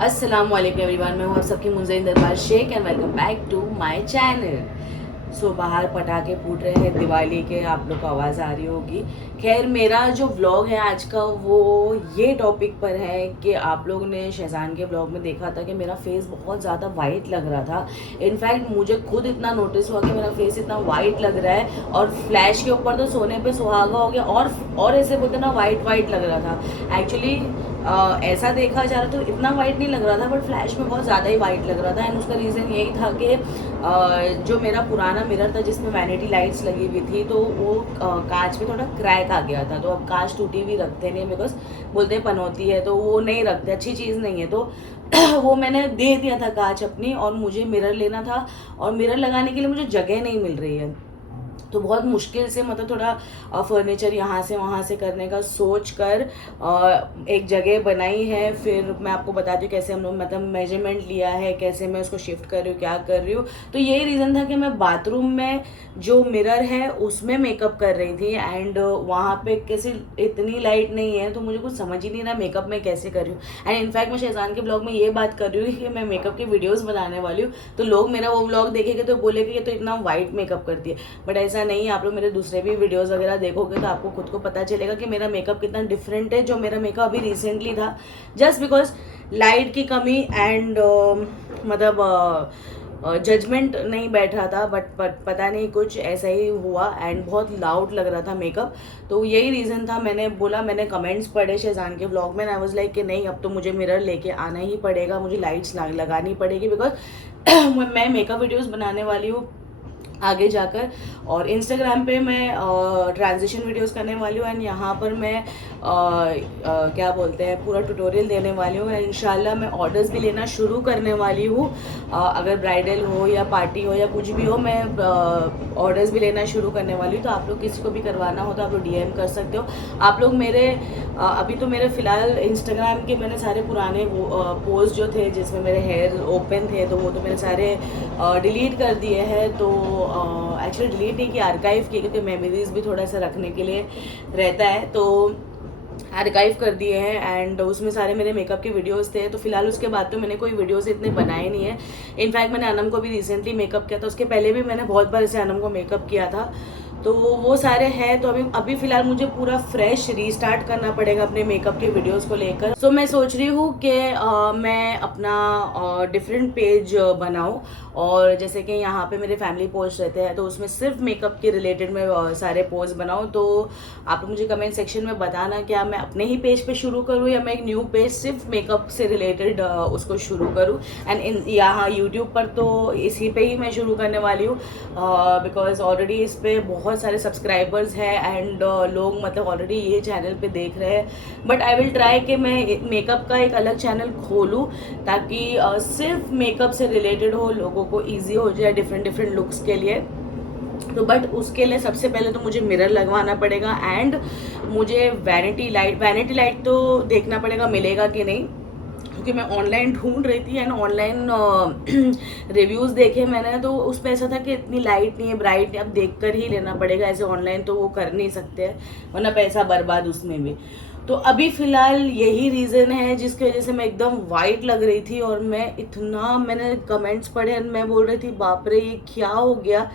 अस्सलामुअलैकुम एवरीवन, मैं हूँ आप सबकी मुंज़ेन दरबार शेख and welcome back to my channel. बाहर पटाखे फूट रहे हैं दिवाली के, आप लोग को आवाज़ आ रही होगी। खैर, मेरा जो व्लॉग है आज का वो ये टॉपिक पर है कि आप लोगों ने शहजान के व्लॉग में देखा था कि मेरा फेस बहुत ज़्यादा वाइट लग रहा था। इनफैक्ट मुझे खुद इतना नोटिस हुआ कि मेरा फेस इतना वाइट लग रहा है, और फ्लैश के ऊपर तो सोने पे सुहागा हो गया, और ऐसे बोलते ना वाइट वाइट लग रहा था। एक्चुअली ऐसा देखा जा रहा तो इतना वाइट नहीं लग रहा था, बट फ्लैश में बहुत ज़्यादा ही वाइट लग रहा था। एंड उसका रीज़न यही था कि जो मेरा पुराना मिरर था जिसमें वैनिटी लाइट्स लगी हुई थी, तो वो कांच में थोड़ा क्रैक आ गया था। तो अब कांच टूटी हुई रखते नहीं, बिकॉज बोलते पनौती है तो वो नहीं रखते, अच्छी चीज़ नहीं है। तो वो मैंने दे दिया था कांच अपनी, और मुझे मिरर लेना था, और मिरर लगाने के लिए मुझे जगह नहीं मिल रही है। तो बहुत मुश्किल से मतलब थोड़ा फर्नीचर यहाँ से वहाँ से करने का सोच कर एक जगह बनाई है। फिर मैं आपको बताती हूँ कैसे हम लोग मतलब मेजरमेंट लिया है, कैसे मैं उसको शिफ्ट कर रही हूँ, क्या कर रही हूँ। तो यही रीज़न था कि मैं बाथरूम में जो मिरर है उसमें मेकअप कर रही थी, एंड वहाँ पे कैसे इतनी लाइट नहीं है, तो मुझे कुछ समझ ही नहीं रहा मेकअप में कैसे कर रही हूँ। एंड इनफैक्ट मैं शहजान के ब्लॉग में ये बात कर रही हूँ कि मैं मेकअप की वीडियोज़ बनाने वाली हूँ, तो लोग मेरा वो ब्लॉग देखेंगे तो बोलेंगे कि तो इतना वाइट मेकअप करती है। बट ऐसा नहीं है, आप लोग मेरे दूसरे भी वीडियोस वगैरह देखोगे तो आपको खुद को पता चलेगा कि मेरा मेकअप कितना डिफरेंट है। जो मेरा मेकअप अभी रिसेंटली था, जस्ट बिकॉज लाइट की कमी एंड मतलब जजमेंट नहीं बैठ रहा था, बट पता नहीं कुछ ऐसा ही हुआ, एंड बहुत लाउड लग रहा था मेकअप। तो यही रीज़न था, मैंने बोला, मैंने कमेंट्स पढ़े शहजान के ब्लॉग में, आई वाज लाइक कि नहीं, अब तो मुझे मिरर लेके आना ही पड़ेगा, मुझे लाइट्स लगानी पड़ेगी, बिकॉज मैं मेकअप वीडियोज़ बनाने वाली हूँ आगे जाकर। और इंस्टाग्राम पे मैं ट्रांजिशन वीडियोस करने वाली हूँ, एंड यहाँ पर मैं क्या बोलते हैं पूरा ट्यूटोरियल देने वाली हूँ। एंड इंशाल्लाह मैं ऑर्डर्स भी लेना शुरू करने वाली हूँ। अगर ब्राइडल हो या पार्टी हो या कुछ भी हो, मैं ऑर्डर्स भी लेना शुरू करने वाली हूँ। तो आप लोग किसी को भी करवाना हो तो आप लोग डीएम कर सकते हो। आप लोग मेरे अभी तो मेरे फ़िलहाल इंस्टाग्राम के मैंने सारे पुराने पोस्ट जो थे जिसमें मेरे हेयर ओपन थे, तो वो तो मैंने सारे डिलीट कर दिए हैं। तो एक्चुअली डिलीट नहीं किया, आर्काइव किए, क्योंकि मेमोरीज भी थोड़ा सा रखने के लिए रहता है, तो आर्काइव कर दिए हैं। एंड उसमें सारे मेरे मेकअप के वीडियोस थे। तो फिलहाल उसके बाद तो मैंने कोई वीडियोस इतने बनाए नहीं है। इनफैक्ट मैंने अनम को भी रिसेंटली मेकअप किया था, उसके पहले भी मैंने बहुत बार ऐसे अनम को मेकअप किया था, तो वो सारे हैं। तो अभी फिलहाल मुझे पूरा फ्रेश रीस्टार्ट करना पड़ेगा अपने मेकअप के वीडियोस को लेकर। सो मैं सोच रही हूँ कि मैं अपना डिफरेंट पेज बनाऊँ, और जैसे कि यहाँ पे मेरे फैमिली पोस्ट रहते हैं तो उसमें सिर्फ मेकअप के रिलेटेड मैं सारे पोस्ट बनाऊँ। तो आप मुझे कमेंट सेक्शन में बताना, क्या मैं अपने ही पेज पे शुरू करूँ या मैं एक न्यू पेज सिर्फ मेकअप से रिलेटेड उसको शुरू करूँ। एंड यहाँ यूट्यूब पर तो इसी पे ही मैं शुरू करने वाली हूँ, बिकॉज ऑलरेडी इस पर बहुत सारे सब्सक्राइबर्स हैं, एंड लोग मतलब ऑलरेडी ये चैनल पे देख रहे हैं। बट आई विल ट्राई कि मैं मेकअप का एक अलग चैनल खोलूँ, ताकि सिर्फ मेकअप से रिलेटेड हो, लोगों को ईजी हो जाए डिफरेंट लुक्स के लिए। तो बट उसके लिए सबसे पहले तो मुझे मिरर लगवाना पड़ेगा, एंड मुझे वैनिटी लाइट तो देखना पड़ेगा मिलेगा कि नहीं, क्योंकि मैं ऑनलाइन ढूंढ रही थी, एंड ऑनलाइन रिव्यूज़ देखे मैंने, तो उस पर ऐसा था कि इतनी लाइट नहीं है, ब्राइट नहीं, अब देख कर ही लेना पड़ेगा। ऐसे ऑनलाइन तो वो कर नहीं सकते हैं, वरना पैसा बर्बाद उसमें भी। तो अभी फ़िलहाल यही रीज़न है जिसकी वजह से मैं एकदम वाइट लग रही थी, और मैंने कमेंट्स पढ़े, एंड मैं बोल रही थी बाप रे ये क्या हो गया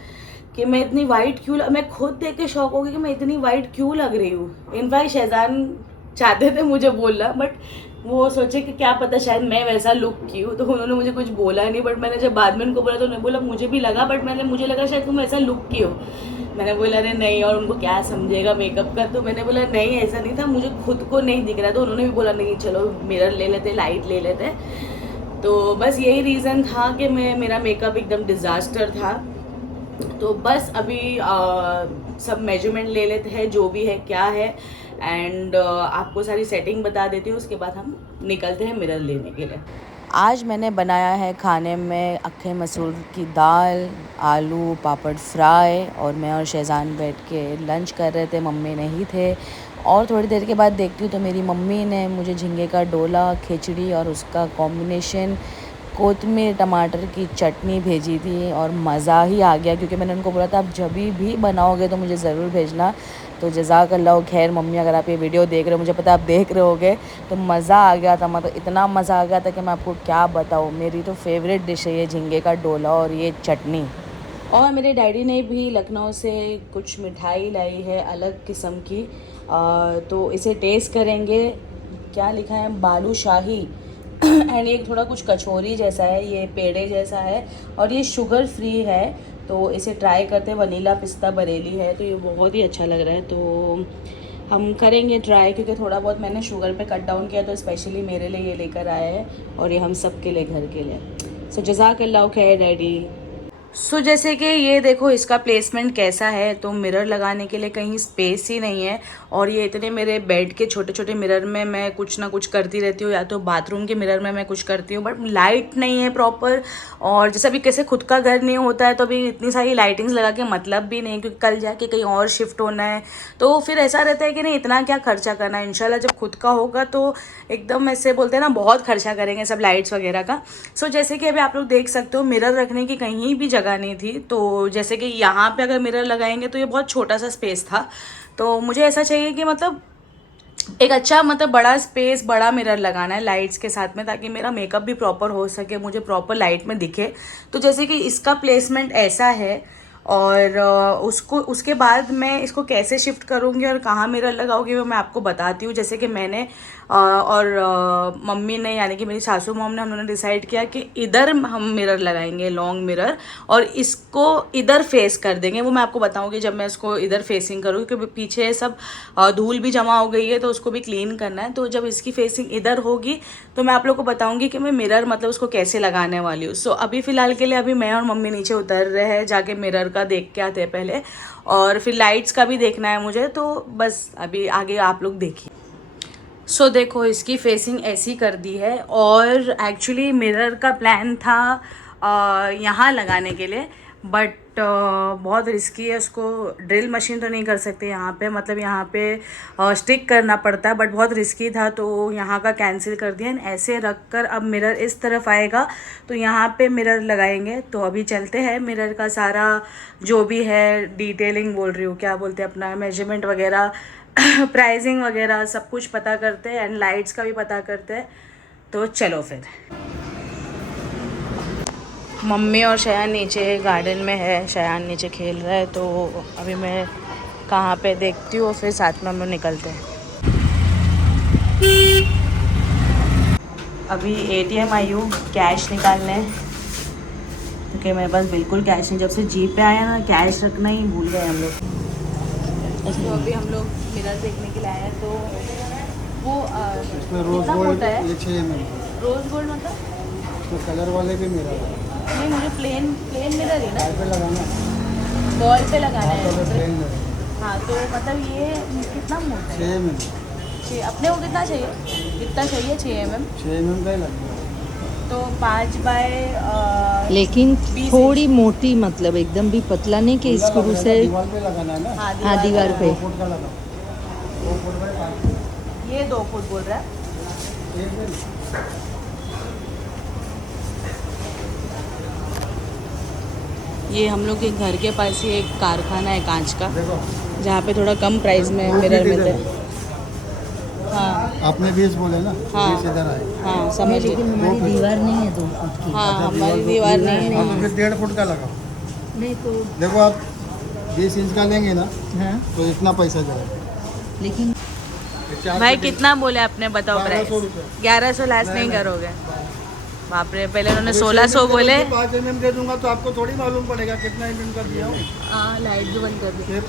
कि मैं इतनी वाइट क्यों मैं खुद देख के शौक हो गई कि मैं इतनी वाइट क्यों लग रही हूँ। इनफैक्ट शहजान चाहते थे मुझे बोलना, बट वो सोचे कि क्या पता शायद मैं वैसा लुक की हूँ, तो उन्होंने मुझे कुछ बोला नहीं। बट मैंने जब बाद में उनको बोला तो उन्होंने बोला मुझे भी लगा, बट मुझे लगा शायद तुम ऐसा लुक की हो। मैंने बोला अरे नहीं, और उनको क्या समझेगा मेकअप का, तो मैंने बोला नहीं ऐसा नहीं था, मुझे खुद को नहीं दिख रहा। तो उन्होंने भी बोला नहीं चलो मिरर ले लेते, लाइट ले लेते। तो बस यही रीज़न था कि मेरा मेकअप एकदम डिज़ास्टर था। तो बस अभी सब मेजरमेंट ले लेते हैं जो भी है क्या है, एंड आपको सारी सेटिंग बता देती हूँ, उसके बाद हम निकलते हैं मिरर लेने के लिए। आज मैंने बनाया है खाने में अक्खे मसूर की दाल, आलू पापड़ फ्राई, और मैं और शहजान बैठ के लंच कर रहे थे, मम्मी नहीं थे। और थोड़ी देर के बाद देखती हूँ तो मेरी मम्मी ने मुझे झींगे का डोला, खिचड़ी और उसका कॉम्बिनेशन कोतमीर टमाटर की चटनी भेजी थी और मज़ा ही आ गया, क्योंकि मैंने उनको बोला था आप जब भी बनाओगे तो मुझे ज़रूर भेजना। तो जज़ाकल्लाह खैर मम्मी, अगर आप ये वीडियो देख रहे हो, मुझे पता है आप देख रहे होगे, तो मज़ा आ गया था। मतलब इतना मज़ा आ गया था कि मैं आपको क्या बताऊँ। मेरी तो फेवरेट डिश है ये झींगे का डोला और ये चटनी। और मेरे डैडी ने भी लखनऊ से कुछ मिठाई लाई है अलग किस्म की, तो इसे टेस्ट करेंगे। क्या लिखा है, बालूशाही एंड एक थोड़ा कुछ कचौरी जैसा है, ये पेड़े जैसा है और ये शुगर फ्री है। तो इसे ट्राई करते हैं। वनीला पिस्ता बरेली है, तो ये बहुत ही अच्छा लग रहा है। तो हम करेंगे ट्राई, क्योंकि थोड़ा बहुत मैंने शुगर पे कट डाउन किया, तो स्पेशली मेरे लिए ये लेकर आए हैं और ये हम सब के लिए, घर के लिए। सो जज़ाकल्लाह खैर डैडी। सो जैसे कि ये देखो इसका प्लेसमेंट कैसा है। तो मिरर लगाने के लिए कहीं स्पेस ही नहीं है, और ये इतने मेरे बेड के छोटे छोटे मिरर में मैं कुछ ना कुछ करती रहती हूँ, या तो बाथरूम के मिरर में मैं कुछ करती हूँ, बट लाइट नहीं है प्रॉपर। और जैसे अभी कैसे खुद का घर नहीं होता है, तो अभी इतनी सारी लाइटिंग्स लगा के मतलब भी नहीं, क्योंकि कल जाके कहीं और शिफ्ट होना है। तो फिर ऐसा रहता है कि नहीं, इतना क्या खर्चा करना है। इंशाल्लाह जब खुद का होगा तो एकदम ऐसे बोलते हैं ना, बहुत खर्चा करेंगे सब लाइट्स वगैरह का। सो जैसे कि अभी आप लोग देख सकते हो, मिरर रखने की कहीं भी जगह नहीं थी। तो जैसे कि यहाँ पे अगर मिरर लगाएंगे तो ये बहुत छोटा सा स्पेस था। तो मुझे ऐसा चाहिए कि मतलब एक अच्छा, मतलब बड़ा स्पेस, बड़ा मिरर लगाना है लाइट्स के साथ में, ताकि मेरा मेकअप भी प्रॉपर हो सके, मुझे प्रॉपर लाइट में दिखे। तो जैसे कि इसका प्लेसमेंट ऐसा है, और उसको उसके बाद मैं इसको कैसे शिफ्ट करूँगी और कहाँ मिरर लगाऊंगी वो मैं आपको बताती हूँ। जैसे कि मैंने और मम्मी ने, यानी कि मेरी सासू मॉम ने, हम लोगों ने डिसाइड किया कि इधर हम मिरर लगाएंगे, लॉन्ग मिरर, और इसको इधर फेस कर देंगे। वो मैं आपको बताऊंगी जब मैं इसको इधर फेसिंग करूँगी, क्योंकि पीछे सब धूल भी जमा हो गई है, तो उसको भी क्लीन करना है। तो जब इसकी फेसिंग इधर होगी तो मैं आप लोग को बताऊंगी कि मैं मिरर मतलब उसको कैसे लगाने वाली हूँ। सो अभी फ़िलहाल के लिए अभी मैं और मम्मी नीचे उतर रहे हैं, जाके मिरर का देख के आते हैं पहले, और फिर लाइट्स का भी देखना है मुझे। तो बस अभी आगे आप लोग देखिए। सो देखो इसकी फेसिंग ऐसी कर दी है, और एक्चुअली मिरर का प्लान था यहाँ लगाने के लिए, बट बहुत रिस्की है। उसको ड्रिल मशीन तो नहीं कर सकते यहाँ पे, मतलब यहाँ पे स्टिक करना पड़ता है, बट बहुत रिस्की था, तो यहाँ का कैंसिल कर दिया। ऐसे रख कर अब मिरर इस तरफ आएगा, तो यहाँ पे मिरर लगाएंगे। तो अभी चलते हैं, मिरर का सारा जो भी है डिटेलिंग बोल रही हूँ, क्या बोलते हैं अपना, मेजरमेंट वगैरह प्राइसिंग वगैरह सब कुछ पता करते हैं, एंड लाइट्स का भी पता करते हैं। तो चलो फिर। मम्मी और शयान नीचे गार्डन में है, शयान नीचे खेल रहा है, तो अभी मैं कहाँ पे देखती हूँ, फिर साथ में हम लोग निकलते हैं। अभी ATM आई हूँ कैश निकालने, क्योंकि मेरे पास बिल्कुल कैश नहीं। जब से जी पे आया ना, कैश रखना ही भूल गए हम लोग। तो अभी हम लोग मिरर देखने के लिए आए हैं। तो वो कितना होता है? ये 6 mm रोज गोल्ड मतलब? तो कलर वाले भी मिरर है। नहीं, मुझे प्लेन मिरर ही ना, वॉल पे लगाना, वॉल पे लगाना है। Plane mirror. हाँ, तो मतलब ये कितना मोटा है? 6 mm। अपने को कितना चाहिए? कितना चाहिए? 6 mm। 6 mm का ही लगेगा। तो 5 बाय लेकिन थोड़ी मोटी, मतलब एकदम भी पतला नहीं कि स्क्रू से। दीवार पे लगाना है ना। हाँ, दीवार पे। 2 फुट का लगाओ। 2 फुट बाय 5 फुट। ये 2 फुट बोल रहा है। एक दिन ये हम लोग के घर के पास ही एक कारखाना है कांच का, देखो, जहाँ पे थोड़ा कम प्राइस में मिरर मिलते हैं। हाँ आपने 20 बोले ना। हाँ। 20 इधर आए। हाँ, समझिए। लेकिन हमारी दीवार नहीं है 2 फुट की। हाँ, हमारी दीवार नहीं है। हाँ, तो फिर 1.5 फुट का लगाओ। नहीं तो देखो आप 20 इंच का लेंगे ना, हाँ, तो इतना पैसा जाएगा। लेकिन भाई कितना बोले आपने, बताओ प्राइस? 1200 रुपये। 1100 लेस नहीं करोगे? बाप रे, पहले उन्होंने 1600 बोले। 5 mm दे दूंगा तो आपको थोड़ी मालूम पड़ेगा कितना mm का दिया हूँ। हाँ, लाइट भी बंद कर दी। फिर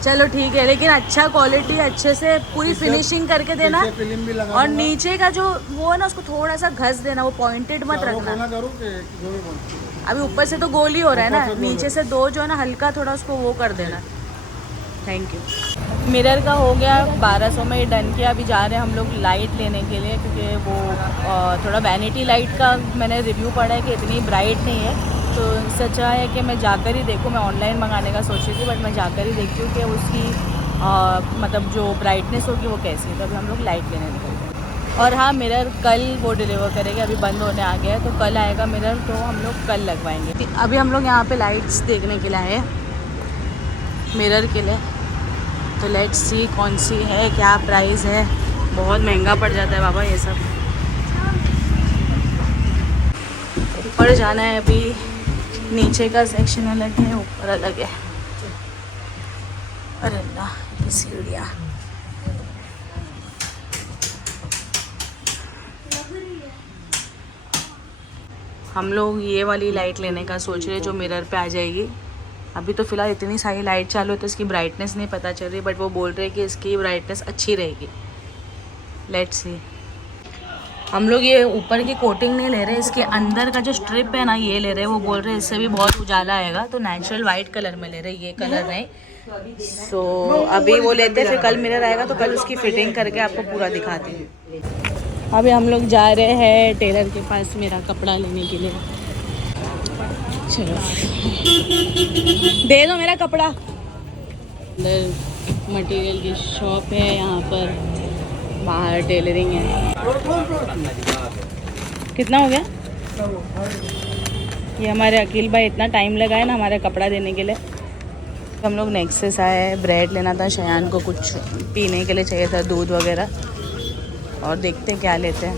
चलो ठीक है, लेकिन अच्छा क्वालिटी, अच्छे से पूरी फिनिशिंग करके देना। पीछे फिल्म भी लगा और दूंगा। नीचे का जो वो है ना, उसको थोड़ा सा घस देना, वो पॉइंटेड मत चारों रखना। कोना करूँ कि जो भी बोलूं। अभी ऊपर से तो गोल ही हो रहा है ऊपर ना, से गोल नीचे है। से 2 जो है ना, हल्का थोड़ा उसको वो कर देना। Thank you. मिरर का हो गया 1200 में, ये डन किया। अभी जा रहे हैं हम लोग लाइट लेने के लिए, क्योंकि वो थोड़ा वैनिटी लाइट का मैंने रिव्यू पढ़ा है कि इतनी ब्राइट नहीं है। तो इससे अच्छा है कि मैं जाकर ही देखूँ। मैं ऑनलाइन मंगाने का सोच रही थी, बट मैं जाकर ही देखती हूँ कि उसकी मतलब जो ब्राइटनेस होगी वो कैसी है। तो अभी हम लोग लाइट लेने निकलते हैं। और हाँ, मिरर कल वो डिलीवर करेंगे, अभी बंद होने आ गया है, तो कल आएगा मिरर, तो हम लोग कल लगवाएंगे। अभी हम लोग यहाँ पे लाइट्स देखने के लिए आए मिरर के लिए, तो लेट्स सी कौन सी है, क्या प्राइस है। बहुत महंगा पड़ जाता है बाबा ये सब। ऊपर जाना है अभी, नीचे का सेक्शन अलग है, ऊपर अलग है। अरे अल्लाह, ये सीढ़ियाँ। हम लोग ये वाली लाइट लेने का सोच रहे हैं जो मिरर पे आ जाएगी। अभी तो फ़िलहाल इतनी सारी लाइट चालू है तो इसकी ब्राइटनेस नहीं पता चल रही, बट वो बोल रहे हैं कि इसकी ब्राइटनेस अच्छी रहेगी। Let's see. हम लोग ये ऊपर की कोटिंग नहीं ले रहे, इसके अंदर का जो स्ट्रिप है ना ये ले रहे हैं। वो बोल रहे हैं इससे भी बहुत उजाला आएगा, तो नेचुरल वाइट कलर में ले रहे हैं, ये कलर नहीं। सो अभी वो लेते हैं, फिर कल मिरर आएगा तो कल उसकी फिटिंग करके आपको पूरा दिखाती हूँ। अभी हम लोग जा रहे हैं टेलर के पास मेरा कपड़ा लेने के लिए। चलो दे दो मेरा कपड़ा। अंदर मटेरियल की शॉप है, यहाँ पर बाहर टेलरिंग है। कितना हो गया? ये हमारे अकील भाई इतना टाइम लगा है ना हमारा कपड़ा देने के लिए। हम लोग नेक्सस आए हैं, ब्रेड लेना था, शयान को कुछ पीने के लिए चाहिए था, दूध वगैरह, और देखते क्या लेते हैं।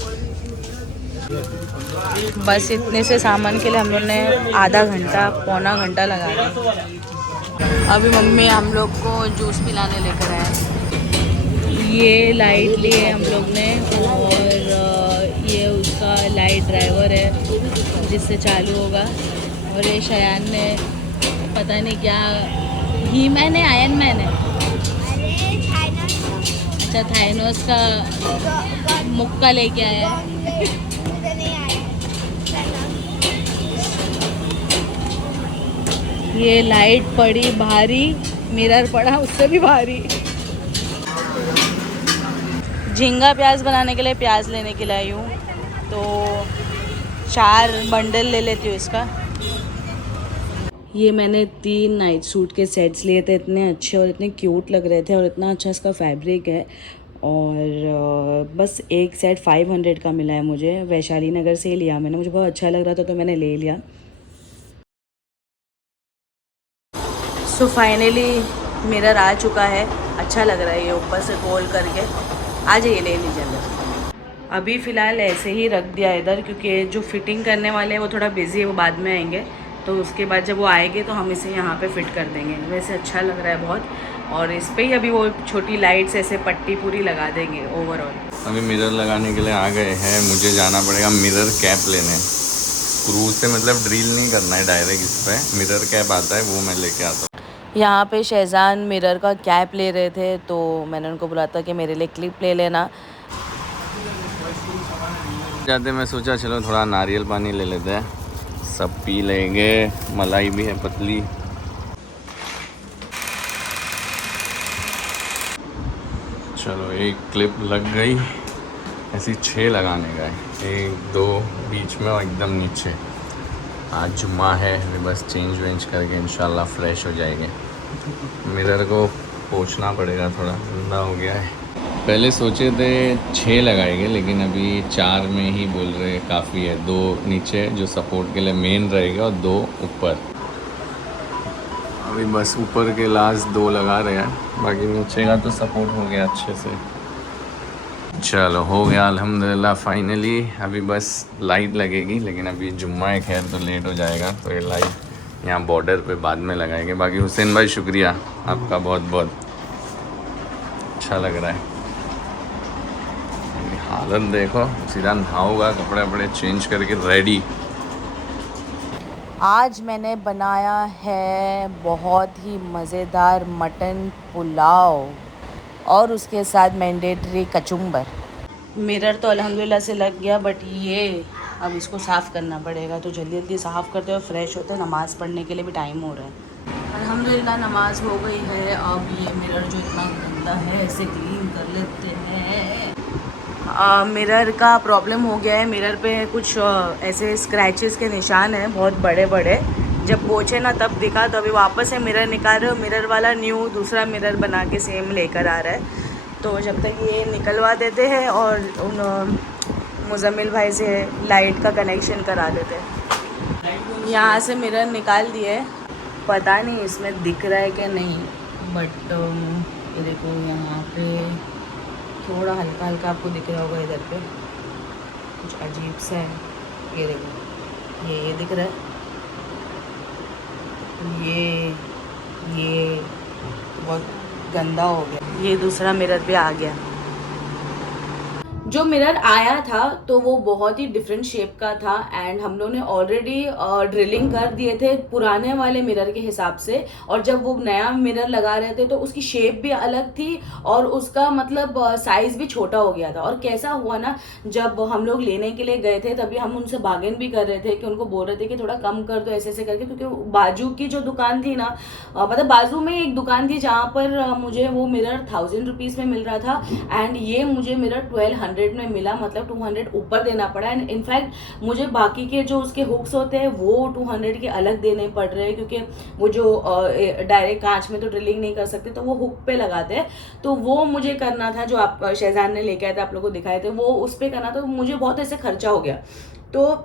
बस इतने से सामान के लिए हम लोग ने आधा घंटा पौना घंटा लगा दिया। अभी मम्मी हम लोग को जूस पिलाने लेकर आए। ये लाइट लिए हम लोग ने, और ये उसका लाइट ड्राइवर है जिससे चालू होगा। और ये शयान ने पता नहीं क्या, ही मैन है आयन मैन है, अच्छा थाइनोस का मुक्का लेके आया है। ये लाइट पड़ी भारी, मिरर पड़ा उससे भी भारी। झींगा प्याज बनाने के लिए प्याज लेने के लिए आई हूँ, तो 4 बंडल ले लेती हूँ इसका। ये मैंने 3 नाइट सूट के सेट्स लिए थे, इतने अच्छे और इतने क्यूट लग रहे थे, और इतना अच्छा इसका फैब्रिक है। और बस एक सेट 500 का मिला है मुझे, वैशाली नगर से ही लिया मैंने, मुझे बहुत अच्छा लग रहा था तो मैंने ले लिया। सो फाइनली मिरर आ चुका है, अच्छा लग रहा है ये ऊपर से गोल करके। आ जाइए ले लीजिए अंदर। अभी फ़िलहाल ऐसे ही रख दिया इधर, क्योंकि जो फिटिंग करने वाले हैं वो थोड़ा बिजी है, वो बाद में आएंगे, तो उसके बाद जब वो आएंगे तो हम इसे यहाँ पे फिट कर देंगे। वैसे अच्छा लग रहा है बहुत, और इस पर ही अभी वो छोटी लाइट्स ऐसे पट्टी पूरी लगा देंगे ओवरऑल। अभी मिरर लगाने के लिए आ गए हैं, मुझे जाना पड़ेगा मिरर कैप लेने। स्क्रू से मतलब ड्रिल नहीं करना है डायरेक्ट, इस पर मिरर कैप आता है वो मैं लेके आता हूँ। यहाँ पे शहजान मिरर का कैप ले रहे थे, तो मैंने उनको बोला था कि मेरे लिए क्लिप ले लेना। जाते मैं सोचा चलो थोड़ा नारियल पानी ले लेते हैं, सब पी लेंगे, मलाई भी है पतली। चलो एक क्लिप लग गई, ऐसी 6 लगाने का है, 1 2 बीच में और एकदम नीचे। आज जुम्मा है, बस चेंज वेंज करके इंशाल्लाह फ्रेश हो जाएंगे। मिरर को पोंछना पड़ेगा, थोड़ा गंदा हो गया है। पहले सोचे थे 6 लगाएंगे, लेकिन अभी 4 में ही बोल रहे काफ़ी है। 2 नीचे जो सपोर्ट के लिए मेन रहेगा और 2 ऊपर। अभी बस ऊपर के लास्ट 2 लगा रहे हैं, बाकी नीचे का तो सपोर्ट हो गया अच्छे से। चलो हो गया अल्हम्दुलिल्लाह फाइनली। अभी बस लाइट लगेगी, लेकिन अभी जुम्मा है खैर तो लेट हो जाएगा, तो ये लाइट यहाँ बॉर्डर पे बाद में लगाएंगे। बाकी हुसैन भाई शुक्रिया आपका बहुत बहुत, अच्छा लग रहा है। हालत देखो, सीधा नहाऊंगा, कपड़े वपड़े चेंज करके रेडी। आज मैंने बनाया है बहुत ही मज़ेदार मटन पुलाव, और उसके साथ मैंडेटरी कचुम्बर। मिरर तो अल्हम्दुलिल्लाह से लग गया, बट ये अब इसको साफ़ करना पड़ेगा, तो जल्दी जल्दी साफ़ करते हुए फ्रेश होते हैं, नमाज़ पढ़ने के लिए भी टाइम हो रहा है। अल्हम्दुलिल्लाह नमाज़ हो गई है। अब ये मिरर जो इतना गंदा है इसे क्लीन कर लेते हैं। मिरर का प्रॉब्लम हो गया है, मिरर पे कुछ ऐसे स्क्रैचेस के निशान हैं बहुत बड़े बड़े। जब पोछे ना तब दिखा, तो अभी वापस से मिरर निकाल रहे हो, मिरर वाला न्यू दूसरा मिरर बना के सेम लेकर आ रहा है। तो जब तक ये निकलवा देते हैं और उन मुजम्मिल भाई से लाइट का कनेक्शन करा देते हैं। यहाँ से मिरर निकाल दिए, पता नहीं इसमें दिख रहा है कि नहीं, बट ये देखो यहाँ पे थोड़ा हल्का हल्का आपको दिख रहा होगा, इधर पे कुछ अजीब सा है। ये देखो ये दिख रहा है, ये बहुत गंदा हो गया। ये दूसरा मिरर भी आ गया। जो मिरर आया था तो वो बहुत ही डिफरेंट शेप का था एंड हम लोगों ने ऑलरेडी ड्रिलिंग कर दिए थे पुराने वाले मिरर के हिसाब से, और जब वो नया मिरर लगा रहे थे तो उसकी शेप भी अलग थी और उसका मतलब साइज भी छोटा हो गया था। और कैसा हुआ ना, जब हम लोग लेने के लिए गए थे तभी हम उनसे बार्गेन भी कर रहे थे कि उनको बोल रहे थे कि थोड़ा कम कर दो ऐसे ऐसे करके, क्योंकि बाजू की जो दुकान थी ना, मतलब बाजू में एक दुकान थी जहाँ पर मुझे वो मिरर 1000 रुपीज़ में मिल रहा था एंड ये मुझे मिरर 1200 में मिला, मतलब 200 ऊपर देना पड़ा। एंड इनफैक्ट मुझे बाकी के जो उसके हुक्स होते हैं वो 200 के अलग देने पड़ रहे हैं, क्योंकि वो जो डायरेक्ट कांच में तो ड्रिलिंग नहीं कर सकते तो वो हुक पे लगाते हैं, तो वो मुझे करना था। जो आप शहजान ने लेके आए थे, आप लोगों को दिखाए थे, वो उस पर करना था। तो मुझे बहुत ऐसे खर्चा हो गया। तो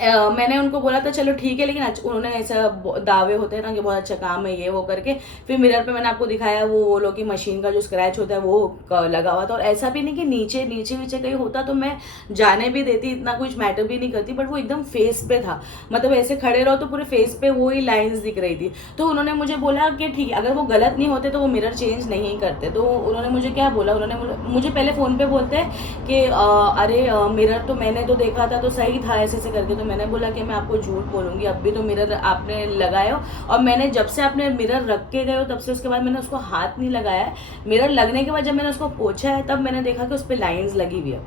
मैंने उनको बोला था चलो ठीक है, लेकिन उन्होंने ऐसा दावे होते हैं ना कि बहुत अच्छा काम है ये वो करके, फिर मिरर पे मैंने आपको दिखाया वो लोग की मशीन का जो स्क्रैच होता है वो लगा हुआ था। और ऐसा भी नहीं कि नीचे नीचे कहीं होता तो मैं जाने भी देती, इतना कुछ मैटर भी नहीं करती, बट वो एकदम फेस पे था, मतलब ऐसे खड़े रहो तो पूरे फेस पे वो ही लाइन्स दिख रही थी। तो उन्होंने मुझे बोला कि ठीक है, अगर वो गलत नहीं होते तो वो मिरर चेंज नहीं करते। तो उन्होंने मुझे क्या बोला, उन्होंने मुझे पहले फ़ोन पे बोलते हैं कि अरे मिरर तो मैंने तो देखा था तो सही था ऐसे ऐसे करके। तो मैंने बोला कि मैं आपको झूठ बोलूँगी, अब भी तो मिरर आपने लगाए हो, और मैंने जब से आपने मिरर रख के गए हो तब से उसके बाद मैंने उसको हाथ नहीं लगाया है। मिरर लगने के बाद जब मैंने उसको पोंछा है तब मैंने देखा कि उस पर लाइन्स लगी हुई है।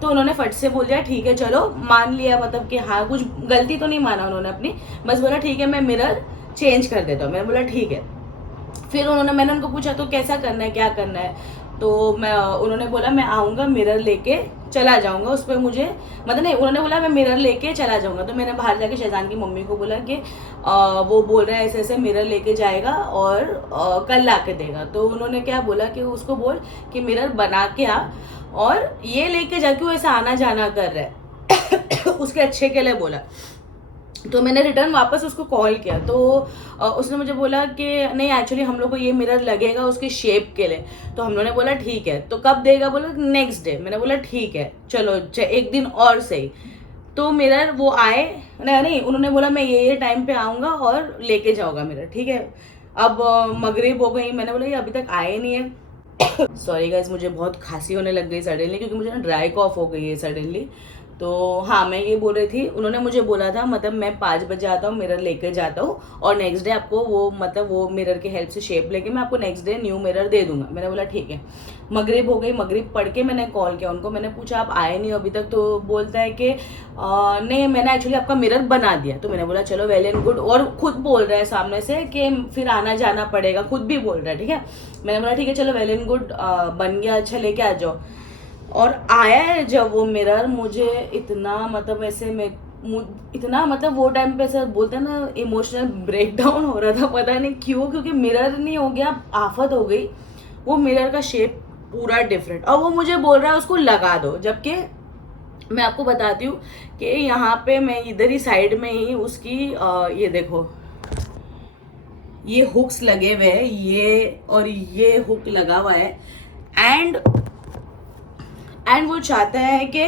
तो उन्होंने फट से बोल दिया ठीक है चलो, मान लिया, मतलब कि हाँ कुछ गलती तो नहीं माना उन्होंने अपनी, बस बोला ठीक है मैं मिरर चेंज कर देता हूँ। मैंने बोला ठीक है। फिर मैंने उनको पूछा तो कैसा करना है, क्या करना है, तो उन्होंने बोला मैं आऊँगा मिरर लेके चला जाऊँगा, उस पर मुझे मतलब नहीं, उन्होंने बोला मैं मिरर लेके चला जाऊँगा। तो मैंने बाहर जाके शहजान की मम्मी को बोला कि वो बोल रहा है ऐसे ऐसे मिरर लेके जाएगा और कल ला के देगा। तो उन्होंने क्या बोला कि उसको बोल कि मिरर बना के आ और ये लेके जाके वो ऐसा आना जाना कर रहा है उसके अच्छे के लिए बोला। तो मैंने रिटर्न वापस उसको कॉल किया तो उसने मुझे बोला कि नहीं एक्चुअली हम लोग को ये मिरर लगेगा उसकी शेप के लिए। तो हम लोगों ने बोला ठीक है, तो कब देगा, बोला नेक्स्ट डे। मैंने बोला ठीक है चलो एक दिन और सही। तो मिरर वो आए नहीं, उन्होंने बोला मैं ये टाइम पे आऊँगा और लेके जाऊँगा मिरर, ठीक है। अब मगरिब हो गई, मैंने बोला ये अभी तक आए नहीं है सॉरी गाइस, मुझे बहुत खांसी होने लग गई सडनली, क्योंकि मुझे ना ड्राई कॉफ हो गई है सडनली। तो हाँ मैं ये बोल रही थी, उन्होंने मुझे बोला था मतलब मैं 5 बजे आता हूँ, मिरर लेकर जाता हूँ और नेक्स्ट डे आपको वो मतलब वो मिरर के हेल्प से शेप लेके मैं आपको नेक्स्ट डे न्यू मिरर दे दूंगा। मैंने बोला ठीक है। मगरिब हो गई, मगरिब पढ़ के मैंने कॉल किया उनको, मैंने पूछा आप आए नहीं अभी तक, तो बोलता है कि नहीं मैंने एक्चुअली आपका मिरर बना दिया। तो मैंने बोला चलो वेल एंड गुड, और खुद बोल रहा है सामने से कि फिर आना जाना पड़ेगा, खुद भी बोल रहा है ठीक है। मैंने बोला ठीक है चलो वेल एंड गुड, बन गया, अच्छा लेके आ जाओ। और आया है जब वो मिरर, मुझे इतना मतलब ऐसे में इतना मतलब वो टाइम पे ऐसा बोलते हैं ना इमोशनल ब्रेकडाउन हो रहा था, पता नहीं क्यों, क्योंकि मिरर नहीं हो गया, आफत हो गई। वो मिरर का शेप पूरा डिफरेंट, और वो मुझे बोल रहा है उसको लगा दो, जबकि मैं आपको बताती हूँ कि यहाँ पे मैं इधर ही साइड में ही उसकी ये देखो ये हुक्स लगे हुए हैं, ये और ये हुक लगा हुआ है। एंड वो चाहता है कि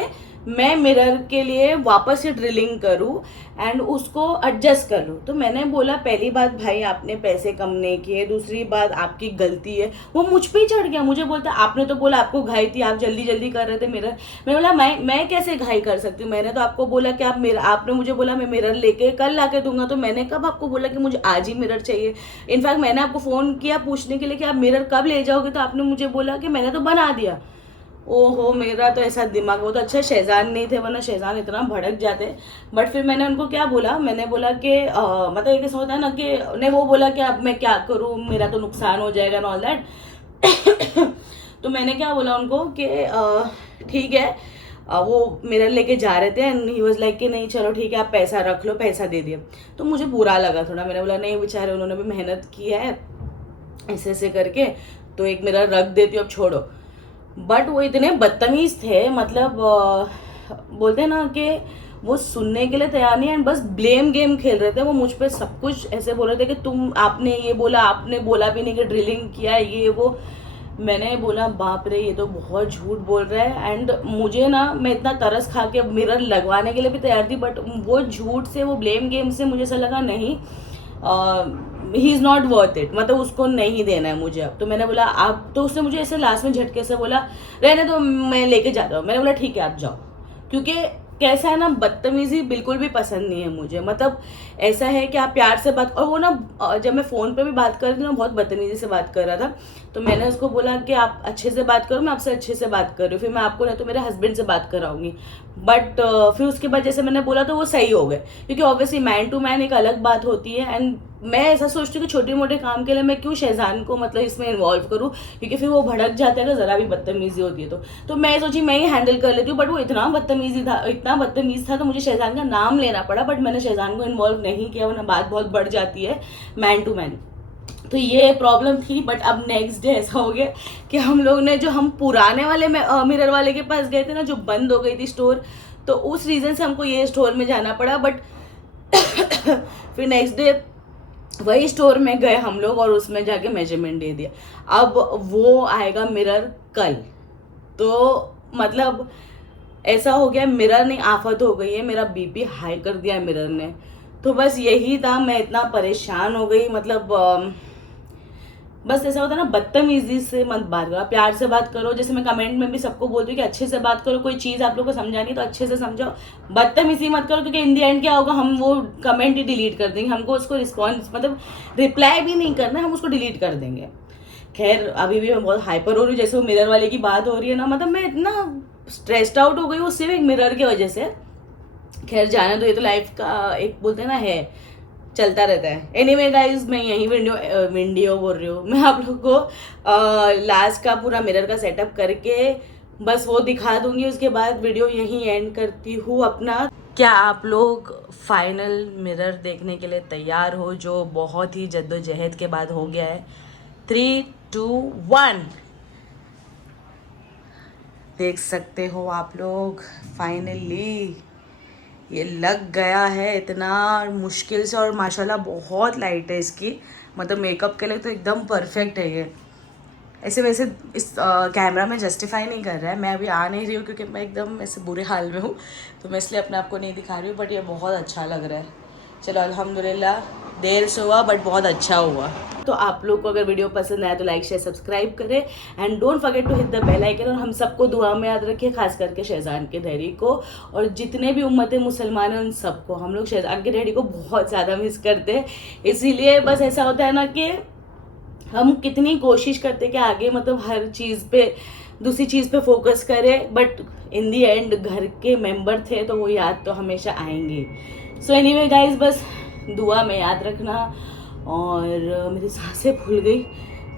मैं मिरर के लिए वापस से ड्रिलिंग करूं एंड उसको एडजस्ट कर लूं। तो मैंने बोला पहली बात भाई आपने पैसे कम नहीं किए, दूसरी बात आपकी गलती है। वो मुझ पे ही चढ़ गया, मुझे बोलता आपने तो बोला आपको घाई थी, आप जल्दी जल्दी कर रहे थे मिरर। मैंने बोला मैं कैसे घाई कर सकती हूँ, मैंने तो आपको बोला कि आपने मुझे बोला मैं मिरर लेके कल ला के दूंगा, तो मैंने कब आपको बोला कि मुझे आज ही मिरर चाहिए। इनफैक्ट मैंने आपको फ़ोन किया पूछने के लिए कि आप मिरर कब ले जाओगे, तो आपने मुझे बोला कि मैंने तो बना दिया। ओहो मेरा तो ऐसा दिमाग, वो तो अच्छा शहजान नहीं थे, वरना शहजान इतना भड़क जाते। बट फिर मैंने उनको क्या बोला, मैंने बोला कि मतलब ये कैसा होता है ना कि नहीं, वो बोला कि अब मैं क्या करूँ, मेरा तो नुकसान हो जाएगा एंड ऑल दैट। तो मैंने क्या बोला उनको कि ठीक है, वो मिरर लेके जा रहे थे एंड ही वाज लाइक कि नहीं चलो ठीक है आप पैसा रख लो, पैसा दे दिया। तो मुझे बुरा लगा थोड़ा, मैंने बोला नहीं बेचारे उन्होंने भी मेहनत की है ऐसे ऐसे करके, तो एक मिरर रख देती हूँ, अब छोड़ो। बट वो इतने बदतमीज़ थे, मतलब बोलते हैं ना कि वो सुनने के लिए तैयार नहीं, एंड बस ब्लेम गेम खेल रहे थे। वो मुझ पे सब कुछ ऐसे बोल रहे थे कि आपने ये बोला, आपने बोला भी नहीं कि ड्रिलिंग किया है, ये वो। मैंने बोला बाप रे, ये तो बहुत झूठ बोल रहा है। एंड मुझे ना, मैं इतना तरस खा के मिरर लगवाने के लिए भी तैयार थी, बट वो झूठ से, वो ब्लेम गेम से मुझे ऐसा लगा नहीं, he is not worth it, मतलब उसको नहीं देना है मुझे अब। तो मैंने बोला आप, तो उसने मुझे ऐसे लास्ट में झटके से बोला रहने दो, मैं लेके जाता हूँ। मैंने बोला ठीक है आप जाओ, क्योंकि कैसा है ना, बदतमीजी बिल्कुल भी पसंद नहीं है मुझे। मतलब ऐसा है कि आप प्यार से बात, और वो ना जब मैं फ़ोन पे भी बात कर रही थी ना, बहुत बदतमीजी से बात कर रहा था। तो मैंने उसको बोला कि आप अच्छे से बात करो, मैं आपसे अच्छे से बात कर रही हूँ, फिर मैं आपको नहीं तो मेरे हस्बैंड से बात कराऊंगी। बट फिर उसके बाद जैसे मैंने बोला तो वो सही हो गए, क्योंकि ऑब्वियसली मैन टू मैन एक अलग बात होती है। एंड मैं ऐसा सोचती हूँ कि छोटे मोटे काम के लिए मैं क्यों शहजान को मतलब इसमें इन्वॉल्व करूँ, क्योंकि फिर वो भड़क जाता है अगर ज़रा भी बदतमीजी होती है तो मैं सोची मैं ही हैंडल कर लेती हूँ। बट वो इतना बदतमीज़ था तो मुझे शहजान का नाम लेना पड़ा, बट मैंने शहजान को इन्वॉल्व नहीं किया, वरना बात बहुत बढ़ जाती है मैन टू मैन। तो ये प्रॉब्लम थी। बट अब नेक्स्ट डे ऐसा हो गया कि हम लोग ने, जो हम पुराने वाले मिरर वाले के पास गए थे ना, जो बंद हो गई थी स्टोर, तो उस रीज़न से हमको ये स्टोर में जाना पड़ा। बट फिर नेक्स्ट डे वही स्टोर में गए हम लोग और उसमें जाके मेजरमेंट दे दिया। अब वो आएगा मिरर कल, तो मतलब ऐसा हो गया, मिरर नहीं आफत हो गई है, मेरा बीपी हाई कर दिया है मिरर ने। तो बस यही था, मैं इतना परेशान हो गई। मतलब बस ऐसा होता है ना, बदतमीजी से मत बात करो, प्यार से बात करो। जैसे मैं कमेंट में भी सबको बोलती हूँ कि अच्छे से बात करो, कोई चीज़ आप लोग को समझानी तो अच्छे से समझाओ, बदतमीजी मत करो, क्योंकि इन दी एंड क्या होगा, हम वो कमेंट ही डिलीट कर देंगे, हमको उसको रिस्पॉन्स मतलब रिप्लाई भी नहीं करना, हम उसको डिलीट कर देंगे। खैर अभी भी मैं बहुत हाइपर हो रही हूँ, जैसे वो मिरर वाले की बात हो रही है ना, मतलब मैं इतना स्ट्रेस्ड आउट हो गई हूँ सिर्फ एक मिरर की वजह से। खैर जाने दो, ये तो लाइफ का एक बोलते हैं ना है, चलता रहता है। एनीवे गाइज, मैं यही वीडियो बोल रही हूँ, मैं आप लोग को लास्ट का पूरा मिरर का सेटअप करके बस वो दिखा दूंगी, उसके बाद वीडियो यहीं एंड करती हूँ अपना। क्या आप लोग फाइनल मिरर देखने के लिए तैयार हो, जो बहुत ही जद्दोजहद के बाद हो गया है? 3, 2, 1 देख सकते हो आप लोग, फाइनली ये लग गया है इतना मुश्किल से, और माशाल्लाह बहुत लाइट है इसकी, मतलब मेकअप के लिए तो एकदम परफेक्ट है ये। ऐसे वैसे इस कैमरा में जस्टिफाई नहीं कर रहा है, मैं अभी आ नहीं रही हूँ क्योंकि मैं एकदम ऐसे बुरे हाल में हूँ, तो मैं इसलिए अपने आप को नहीं दिखा रही हूँ। बट ये बहुत अच्छा लग रहा है। चलो अल्हम्दुलिल्लाह, देर से हुआ बट बहुत अच्छा हुआ। तो आप लोग को अगर वीडियो पसंद आया तो लाइक शेयर सब्सक्राइब करें, and don't forget to hit the bell icon. और हम सबको दुआ में याद रखिए, खास करके शहजान के डैडी को, और जितने भी उम्मत मुसलमान हैं उन सबको। हम लोग शहजान के डैडी को बहुत ज़्यादा मिस करते हैं, इसीलिए बस ऐसा होता है ना कि हम कितनी कोशिश करते कि आगे मतलब हर चीज़ पे, दूसरी चीज़ पे फोकस करें, बट इन दी एंड घर के मेंबर थे तो वो याद तो हमेशा आएंगी। सो एनीवे गाइज, बस दुआ में याद रखना। और मेरी सांसें फूल गई।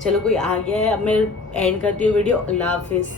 चलो कोई आ गया है, अब मैं एंड करती हूँ वीडियो। अल्लाह हाफिज़।